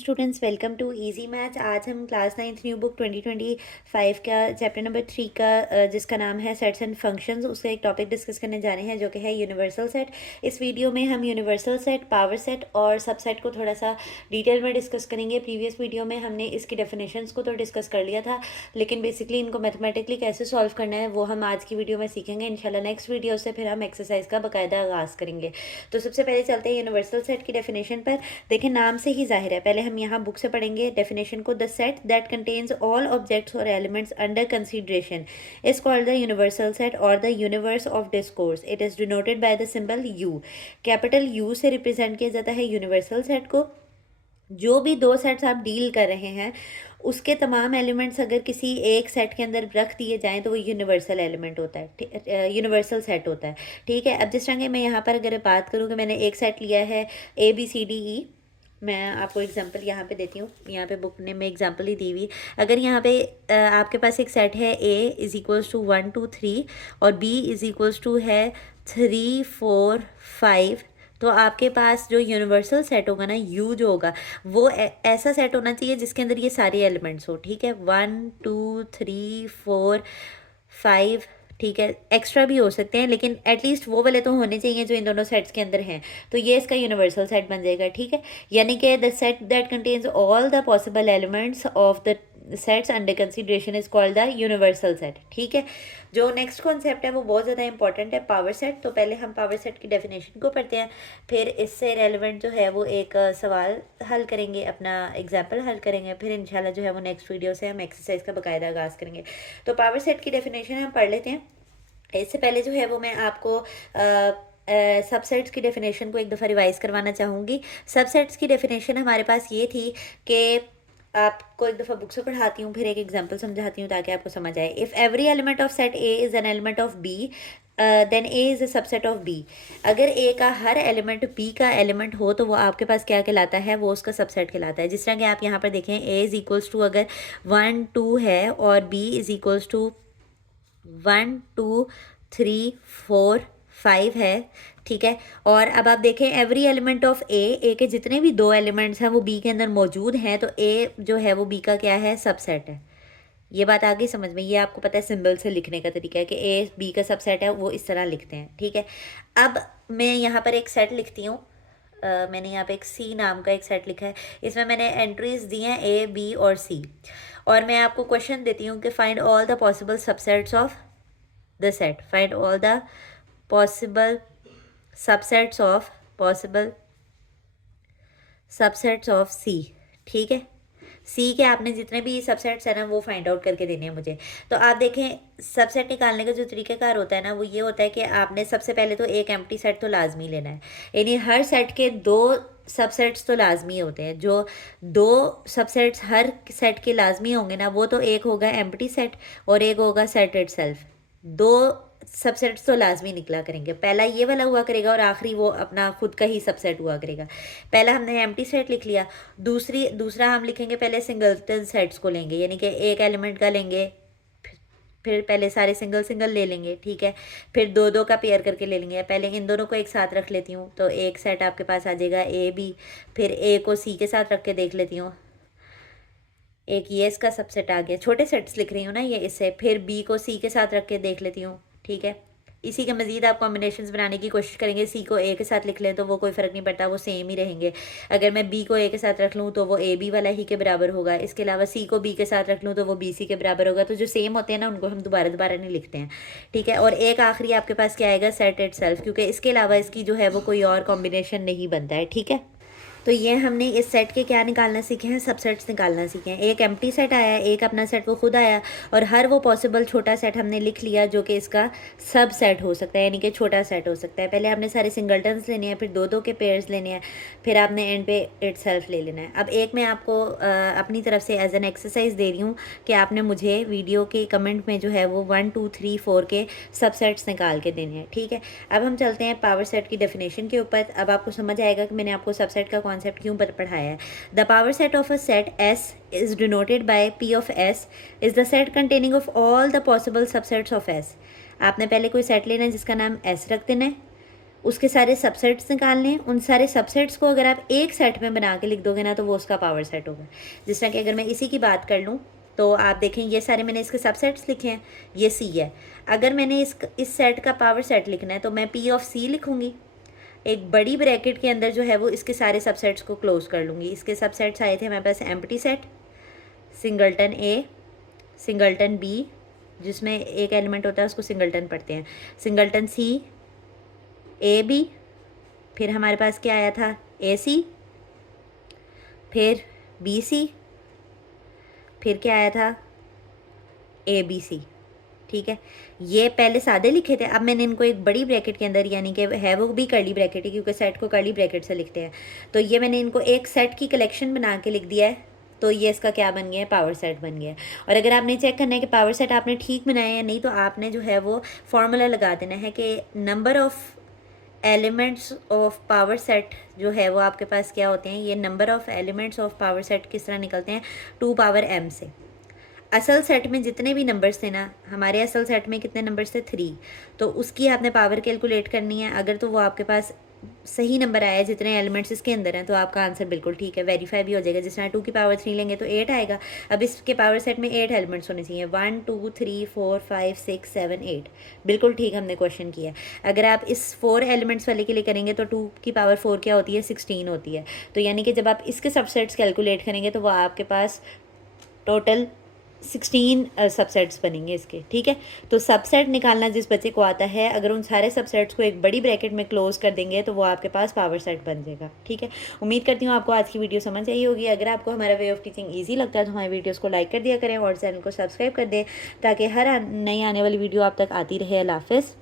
Students, welcome to easy maths. आज हम class 9th new book 2025 का चैप्टर नंबर 3 का जिसका नाम है सेट्स एंड फंक्शंस, उसका एक टॉपिक डिस्कस करने जा रहे हैं जो कि है यूनिवर्सल सेट। इस वीडियो में हम यूनिवर्सल सेट, पावर सेट और सबसेट को थोड़ा सा डिटेल में डिस्कस करेंगे। प्रीवियस वीडियो में हमने इसकी डेफिनेशंस को तो डिस्कस कर लिया था, लेकिन बेसिकली इनको मैथमेटिकली कैसे सॉल्व करना है वो हम आज की वीडियो में सीखेंगे इंशाल्लाह। नेक्स्ट वीडियो से फिर हम एक्सरसाइज का बाकायदा आगाज़ करेंगे। तो सबसे पहले चलते हैं यूनिवर्सल सेट की डेफिनेशन पर। देखें, नाम से ही जाहिर है, पहले हम यहाँ बुक से पढ़ेंगे डेफिनेशन को। The set that contains all objects और elements under consideration is called the universal set और the universe of discourse. It is denoted by the symbol U. Capital U से रिप्रेजेंट किया जाता है यूनिवर्सल सेट को। जो भी दो सेट्स आप डील कर रहे हैं उसके तमाम एलिमेंट्स अगर किसी एक सेट के अंदर रख दिए जाएं तो वो यूनिवर्सल एलिमेंट होता है, यूनिवर्सल सेट होता है। ठीक है, अब जिस तरह के मैं यहाँ पर अगर बात करूँ कि मैंने एक सेट लिया है ABCDE, मैं आपको एग्जांपल यहाँ पे देती हूँ। यहाँ पे बुक ने में एग्जांपल ही दी हुई। अगर यहाँ पे आपके पास एक सेट है A इज़ इक्वल्स टू 1 2 3 और B इज़ इक्वल्स टू है 3 4 5, तो आपके पास जो यूनिवर्सल सेट होगा ना, यू जो होगा वो ऐसा सेट होना चाहिए जिसके अंदर ये सारे एलिमेंट्स हो। ठीक है, 1 2 3 4 5, ठीक है, एक्स्ट्रा भी हो सकते हैं लेकिन एटलीस्ट वो वाले तो होने चाहिए जो इन दोनों सेट्स के अंदर हैं। तो ये इसका यूनिवर्सल सेट बन जाएगा। ठीक है, यानी कि the set that contains all the possible elements of the sets under consideration is called the universal set. ठीक है, जो नेक्स्ट कॉन्सेप्ट है वो बहुत ज़्यादा इंपॉर्टेंट है, पावर सेट। तो पहले हम पावर सेट की डेफिनेशन को पढ़ते हैं, फिर इससे रेलिवेंट जो है वो एक सवाल हल करेंगे, अपना एग्जाम्पल हल करेंगे, फिर इंशाल्लाह जो है वो नेक्स्ट वीडियो से हम एक्सरसाइज का बाकायदा आगाज़ करेंगे। तो पावर सेट की डेफिनेशन हम पढ़ लेते हैं। इससे पहले जो है वो मैं आपको सबसेट्स की डेफिनेशन को एक दफ़ा रिवाइज करवाना चाहूँगी। सबसेट्स की डेफिनेशन हमारे पास ये थी कि आपको एक दफ़ा बुक से पढ़ाती हूँ, फिर एक एग्जांपल समझाती हूँ ताकि आपको समझ आए। If every element of set A is an element of B then A is a subset of B। अगर A का हर एलिमेंट B का एलिमेंट हो तो वो आपके पास क्या कहलाता है, वो उसका सबसेट कहलाता है। जिस तरह कि आप यहाँ पर देखें, A इज़ इक्वल्स टू अगर 1 2 है और B इज़ इक्वल्स टू 1 2 3 4 5 है। ठीक है, और अब आप देखें एवरी एलिमेंट ऑफ ए के जितने भी दो एलिमेंट्स हैं वो बी के अंदर मौजूद हैं, तो ए जो है वो बी का क्या है, सबसेट है। ये बात आ गई समझ में? ये आपको पता है सिंबल से लिखने का तरीका है कि ए बी का सबसेट है, वो इस तरह लिखते हैं। ठीक है, अब मैं यहाँ पर एक सेट लिखती हूँ। मैंने यहाँ पे एक सी नाम का एक सेट लिखा है, इसमें मैंने एंट्रीज दी हैं A B और C, और मैं आपको क्वेश्चन देती हूँ कि find all the possible subsets of the set, find all the possible subsets of C। ठीक है, C के आपने जितने भी सबसेट्स हैं ना वो फाइंड आउट करके देने हैं मुझे। तो आप देखें, सबसेट निकालने का जो तरीक़ाकार होता है ना वो ये होता है कि आपने सबसे पहले तो एक एम्प्टी सेट तो लाजमी लेना है, यानी हर सेट के दो सबसेट्स तो लाजमी होते हैं। जो दो सबसेट्स हर सेट के लाजमी होंगे ना, वो तो एक होगा एम्प्टी सेट और एक होगा सेट इटसेल्फ। दो सबसेट्स तो लाजमी निकला करेंगे, पहला ये वाला हुआ करेगा और आखिरी वो अपना खुद का ही सबसेट हुआ करेगा। पहला हमने एम्प्टी सेट लिख लिया, दूसरा हम लिखेंगे पहले सिंगलटन सेट्स को लेंगे, यानी कि एक एलिमेंट का लेंगे, फिर पहले सारे सिंगल सिंगल ले लेंगे। ठीक है, फिर दो दो का पेयर करके ले लेंगे। पहले इन दोनों को एक साथ रख लेती हूँ, तो एक सेट आपके पास आ जाएगा AB, फिर A को C के साथ रख के देख लेती हूँ, एक ये इसका सबसेट आ गया। छोटे सेट्स लिख रही हूँ ना ये, इससे फिर B को C के साथ रख के देख लेती हूँ। ठीक है, इसी के मज़ीद आप कॉम्बिनेशंस बनाने की कोशिश करेंगे। C को A के साथ लिख लें तो वो कोई फ़र्क नहीं पड़ता, वो सेम ही रहेंगे। अगर मैं B को A के साथ रख लूँ तो वो AB वाला ही के बराबर होगा। इसके अलावा C को B के साथ रख लूँ तो वो BC के बराबर होगा। तो जो सेम होते हैं ना उनको हम दोबारा दोबारा नहीं लिखते हैं। ठीक है, और एक आखिरी आपके पास क्या आएगा, सेट इटसेल्फ, क्योंकि इसके अलावा इसकी जो है वो कोई और कॉम्बिनेशन नहीं बनता है। ठीक है, तो ये हमने इस सेट के क्या निकालना सीखे हैं, सबसेट्स निकालना सीखे हैं। एक एम्प्टी सेट आया, एक अपना सेट वो खुद आया, और हर वो पॉसिबल छोटा सेट हमने लिख लिया जो कि इसका सब सेट हो सकता है, यानी कि छोटा सेट हो सकता है। पहले आपने सारे सिंगलटन्स लेने हैं, फिर दो दो के पेयर्स लेने हैं, फिर आपने एंड पे इटसेल्फ ले लेना है। अब एक मैं आपको अपनी तरफ से एज एन एक्सरसाइज दे रही हूँ कि आपने मुझे वीडियो के कमेंट में जो है वो 1 2 3 4 के सबसेट्स निकाल के देने हैं। ठीक है, अब हम चलते हैं पावर सेट की डेफिनेशन के ऊपर। अब आपको समझ आएगा कि मैंने आपको सबसेट का कॉन्सेप्ट क्यों पढ़ाया है। The power set of a set S is denoted by P of S is the set containing of all the possible subsets of S। आपने पहले कोई सेट लेना है जिसका नाम S रख देना है, उसके सारे सबसेट्स निकालने हैं। उन सारे सबसेट्स को अगर आप एक सेट में बना के लिख दोगे ना तो वो उसका पावर सेट होगा। जिस तरह कि अगर मैं इसी की बात कर लूँ तो आप देखें ये सारे मैंने इसके सबसेट्स लिखे हैं, ये सी है। अगर मैंने इस सेट का पावर सेट लिखना है तो मैं पी ऑफ सी लिखूँगी, एक बड़ी ब्रैकेट के अंदर जो है वो इसके सारे सबसेट्स को क्लोज कर लूँगी। इसके सबसेट्स आए थे हमारे पास एम्प्टी सेट, सिंगलटन ए, सिंगलटन बी, जिसमें एक एलिमेंट होता है उसको सिंगलटन पढ़ते हैं, सिंगलटन सी, ए बी, फिर हमारे पास क्या आया था ए सी, फिर बी सी, फिर क्या आया था ए बी सी। ठीक है, ये पहले सादे लिखे थे, अब मैंने इनको एक बड़ी ब्रैकेट के अंदर, यानी कि है वो भी कर्ली ब्रैकेट है क्योंकि सेट को कर्ली ब्रैकेट से लिखते हैं, तो ये मैंने इनको एक सेट की कलेक्शन बना के लिख दिया है। तो ये इसका क्या बन गया है, पावर सेट बन गया है। और अगर आपने चेक करना है कि पावर सेट आपने ठीक बनाया या नहीं, तो आपने जो है वो फॉर्मूला लगा देना है कि number of elements of power set जो है वो आपके पास क्या होते हैं, ये number of elements of power set किस तरह निकलते हैं, 2 पावर m से। असल सेट में जितने भी नंबर्स थे ना, हमारे असल सेट में कितने नंबर्स थे 3, तो उसकी आपने पावर कैलकुलेट करनी है। अगर तो वो आपके पास सही नंबर आया जितने एलिमेंट्स इसके अंदर हैं तो आपका आंसर बिल्कुल ठीक है, वेरीफाई भी हो जाएगा। जिस तरह 2 की पावर 3 लेंगे तो 8 आएगा। अब इसके पावर सेट में 8 एलिमेंट्स होने चाहिए, 1 2 3 4 5 6 7 8, बिल्कुल ठीक हमने क्वेश्चन किया। अगर आप इस 4 एलिमेंट्स वाले के लिए करेंगे तो 2 की पावर 4 क्या होती है, 16 होती है। तो यानी कि जब आप इसके सबसेट्स कैलकुलेट करेंगे तो वो आपके पास टोटल 16 सबसेट्स बनेंगे इसके। ठीक है, तो सबसेट निकालना जिस बच्चे को आता है, अगर उन सारे सबसेट्स को एक बड़ी ब्रैकेट में क्लोज कर देंगे तो वो आपके पास पावर सेट बन जाएगा। ठीक है, उम्मीद करती हूँ आपको आज की वीडियो समझ आई होगी। अगर आपको हमारा वे ऑफ टीचिंग ईजी लगता है तो हमारी वीडियोस को लाइक कर दिया करें और चैनल को सब्सक्राइब कर दें ताकि हर नई आने वाली वीडियो आप तक आती रहे। अल्लाह हाफ़िज़।